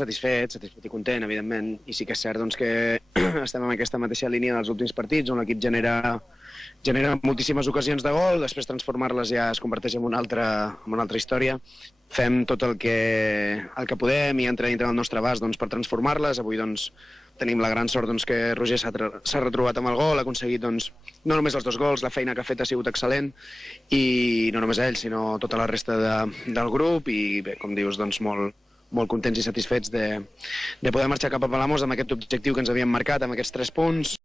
Satisfet i content, evidentment, i sí que és cert que estem en aquesta mateixa línia dels últims partits, on l'equip genera moltíssimes ocasions de gol, després transformar-les ja es converteix en una altra història. Fem tot el que podem i entra dintre del nostre abast per transformar-les. Avui tenim la gran sort que Roger s'ha retrobat amb el gol, ha aconseguit no només els 2 gols, la feina que ha fet ha sigut excel·lent, i no només ell, sinó tota la resta del grup, i bé, com dius, molt contents i satisfets de poder marxar cap a Palamós amb aquest objectiu que ens havíem marcat, amb aquests 3 punts.